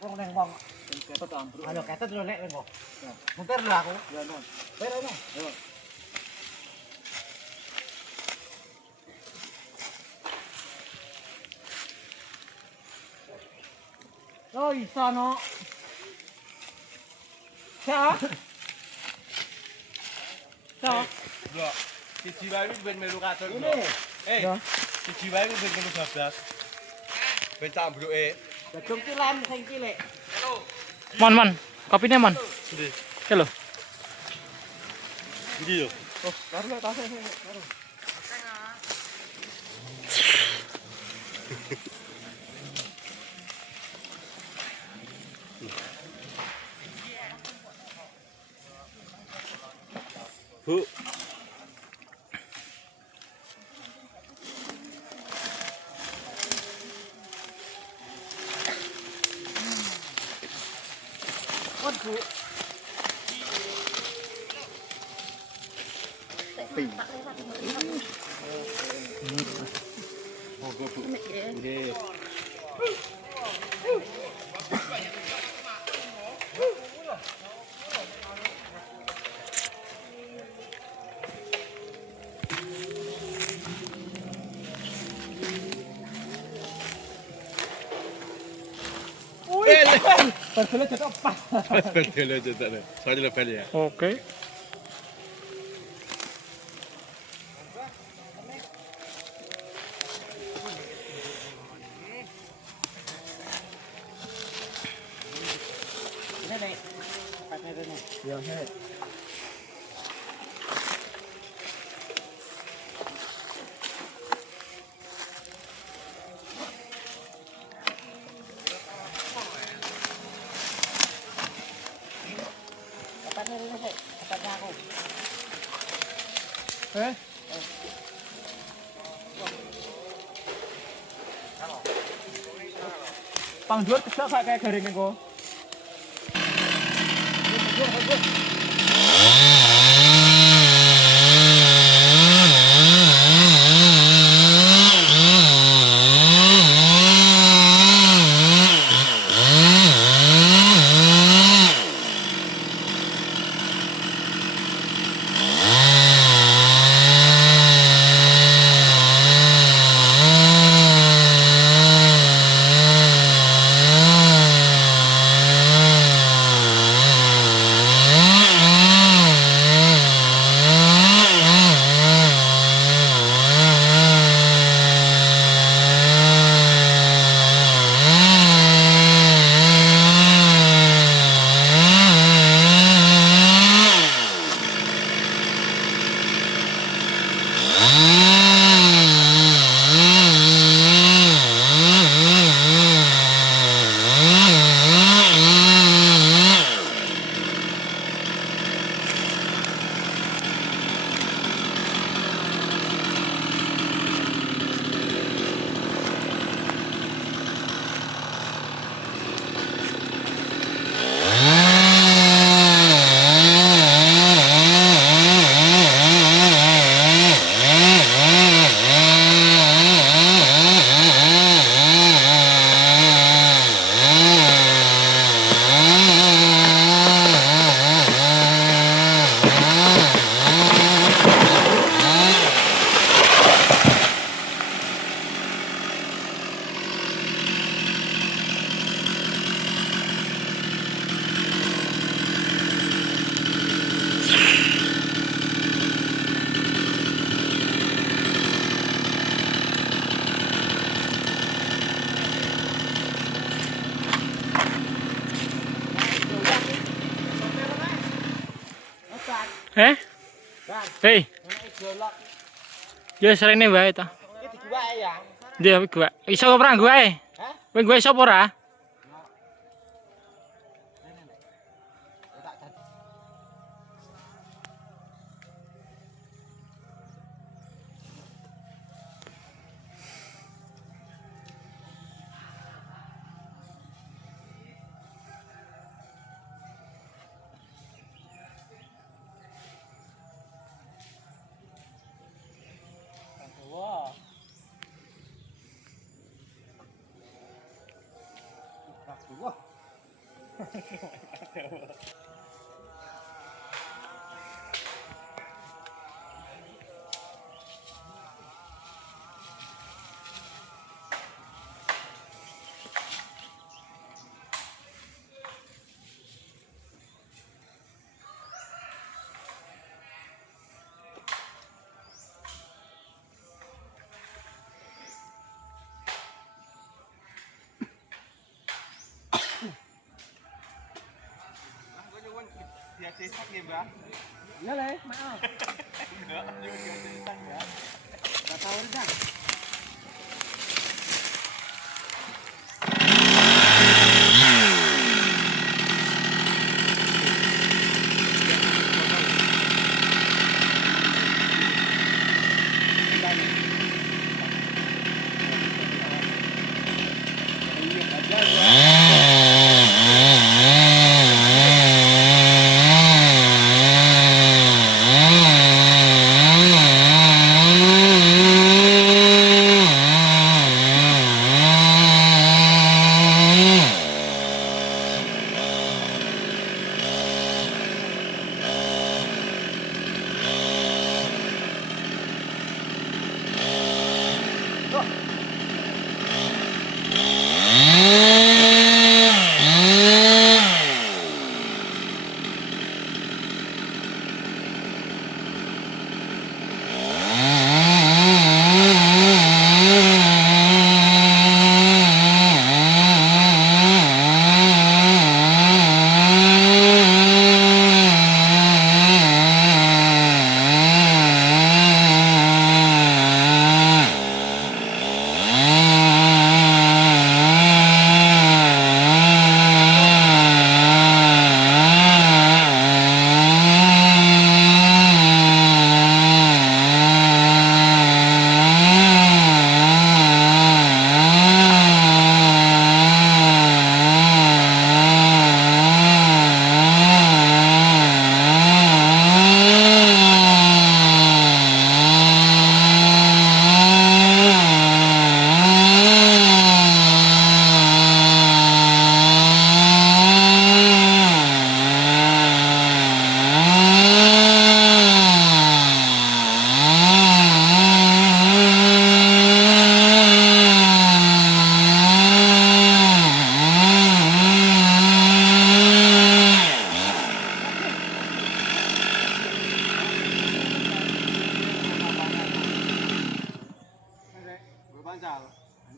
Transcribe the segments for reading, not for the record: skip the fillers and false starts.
Wong neng wong. Halo ketet lho nek wong. Muter lho aku. Ya non. Pero no. Yo. Oh, isa no. Sa? Sa? Bro, siji wae wis ben melu kadon. Ini. Siji wae wis ben melu bablas. Ben cambruke. Gedung tilan sing cilik. Mon, kopine mon. Ndi? Ke lho. Ndi yo? Oh, karo tak karo. Bu. Wat Bu. Monggo Bu. Nggih. Pertele cetok pas. Betul aja tak. Soalnya level ya. Oke. Ini nih. Pasnya ini. Ya, he. Pasnya ini he. Pasnya aku. Eh? Pang dhuwur kesel kayak garing engko. Eh? Hei, ya serene wae ta. Iki dijual ya. Dia gua. Iso ora gua ae. Hah? Kowe gua iso apa ora? Wah. Dia cetak ya, Bang. Iya le, maaf. Enggak, dia cetak ya. Gak tahu dah.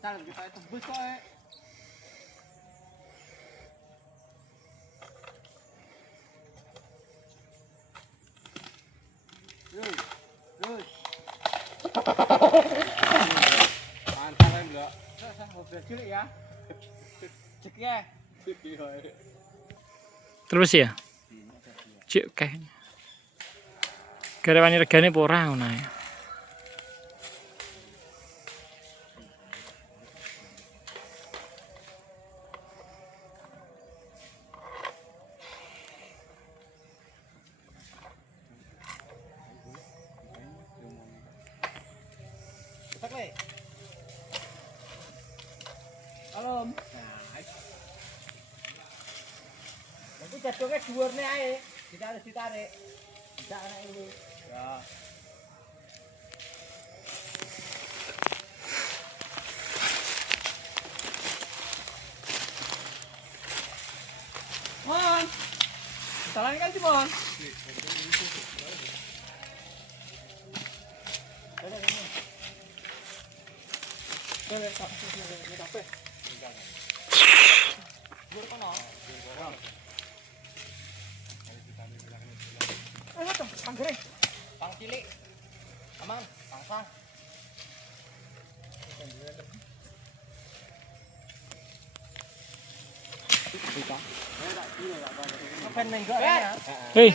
Antal kita tebus kok. Terus. Antal kan enggak. Saya ngobrol cilik ya. Cek ya. Terus ya. Cuk kayaknya. Garewani regane apa ora ngono ae. Halo. Nanti jadulnya dhuwurne ae. Ditarik. Tidak anak ini. Ya. Mon. Salahnya kan sih, Mon. Pang cilik. Aman, pangsang. Ngapain main gak ya? Hei.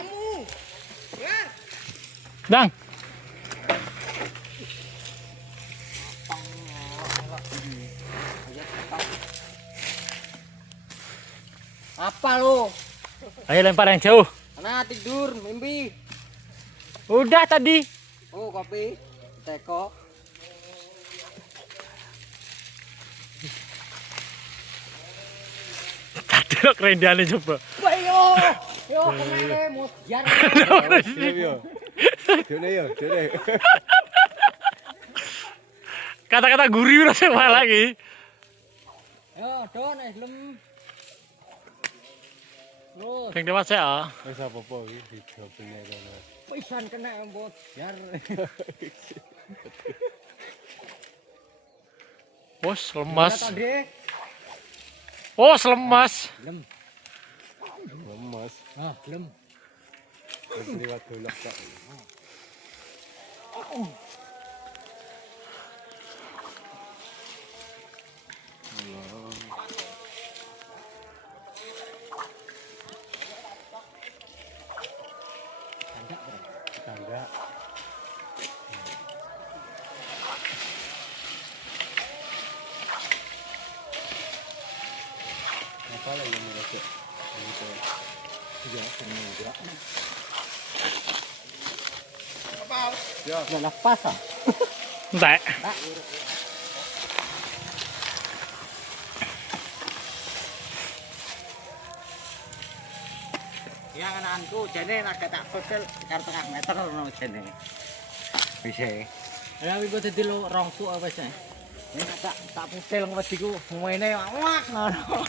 Dang. Apa lo? Ayo lempar yang jauh. Mana tidur, mimpi. Udah tadi. Oh, kopi. Teko. Aduh. Celok rendiane coba. Wah yo. Yo kemana mus? Jar. Yo. Dene. Kata-kata gurih rasa apa lagi? Yo, don lem. Terus Sing dewasa ya. Wis apa-apa iki didobelne kono. pisan kena embot. Jar. Bos lemas. Tadi. Oh, lemas. Lem. Lemes. Ah, lem. Wis liwat dolok kok. Tanda. Apa lagi yang merasa? Ya, Udah lepas ah. Entek. Ya anakku jane nak tak pegel sekitar tengah meter ono jane. Bisa. Ya wis dadi lo rongku apa sih? Ini tak putel ngwediku ngene wak ngono.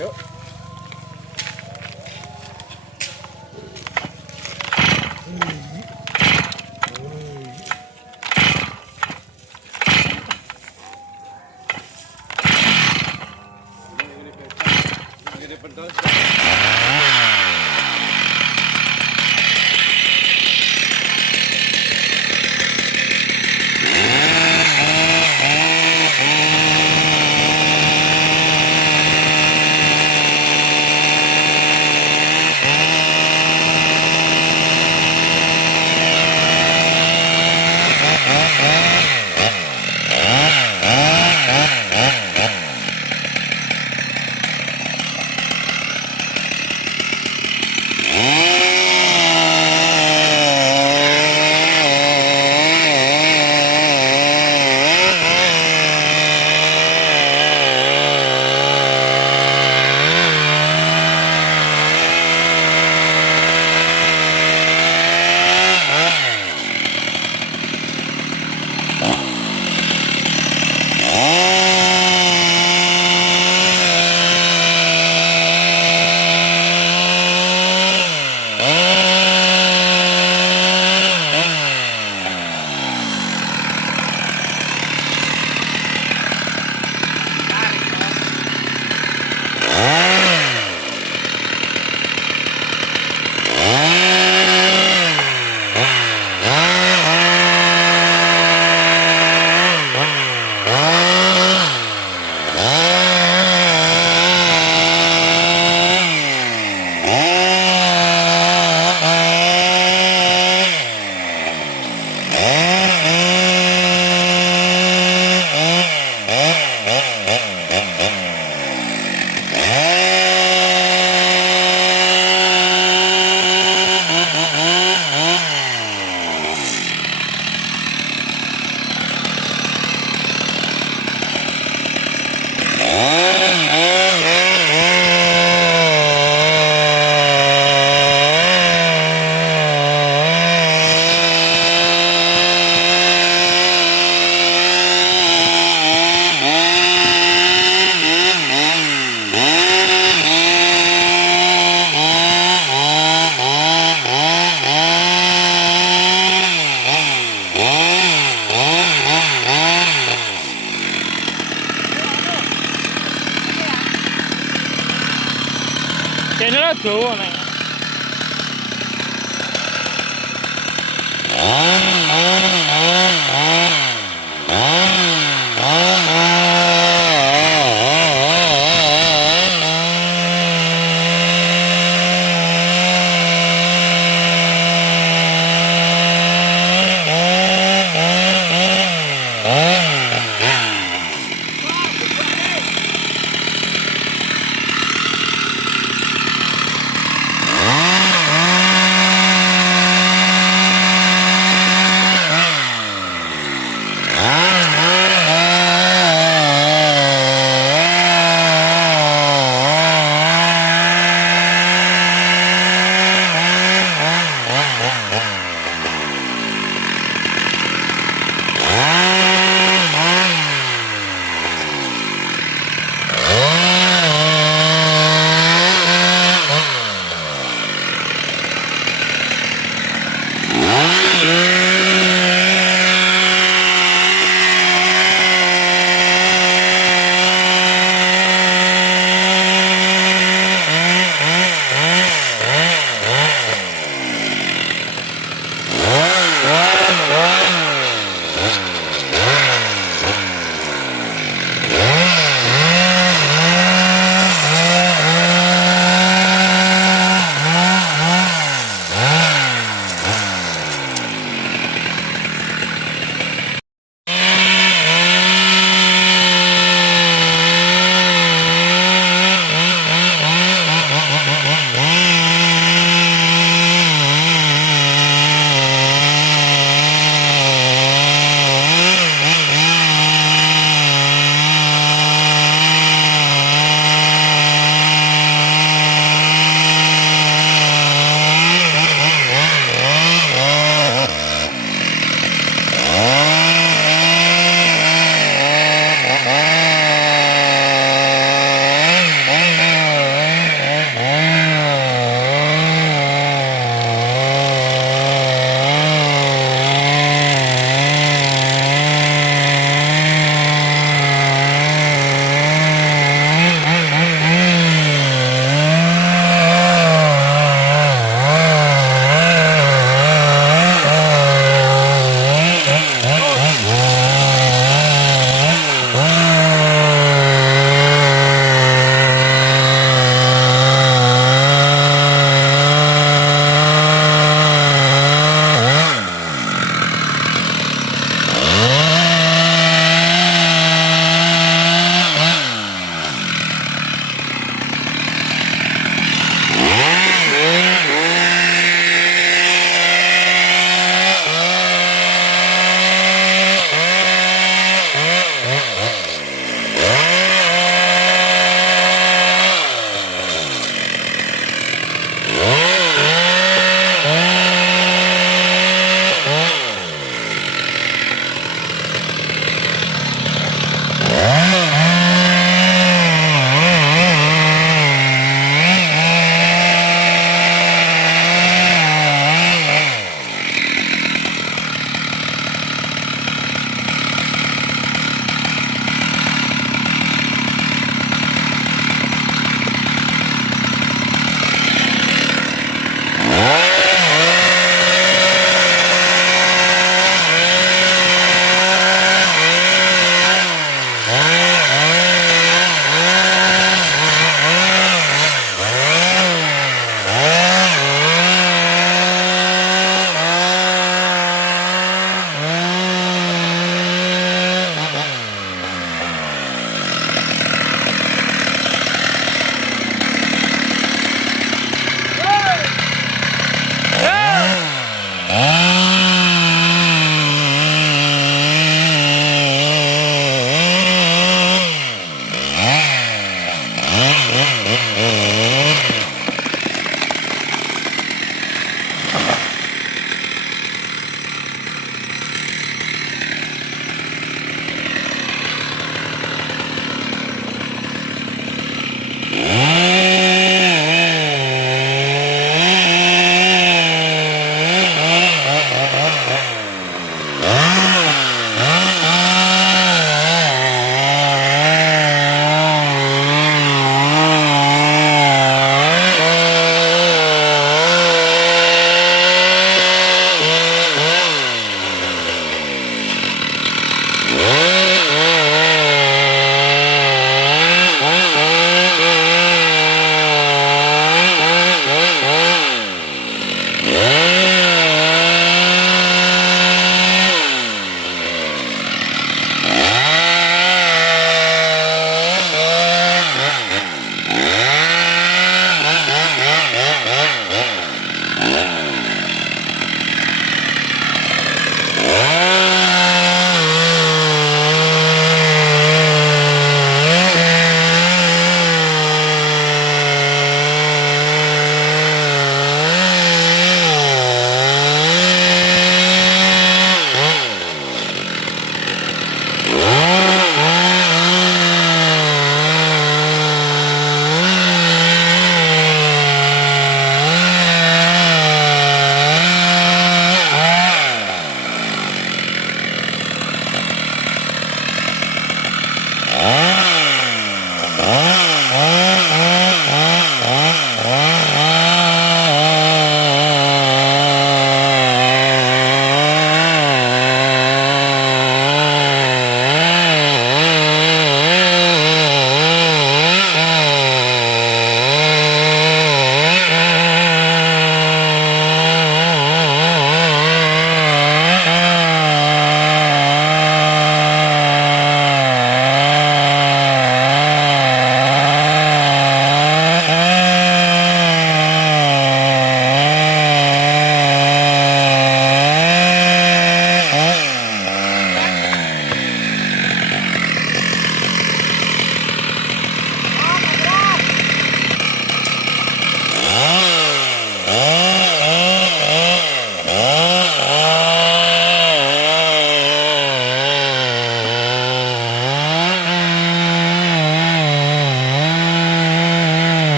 yuk. Ini pentol. Channel Jawa nek.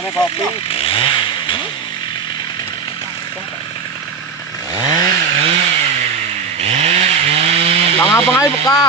Mana kopi? Bang apa ngai buka?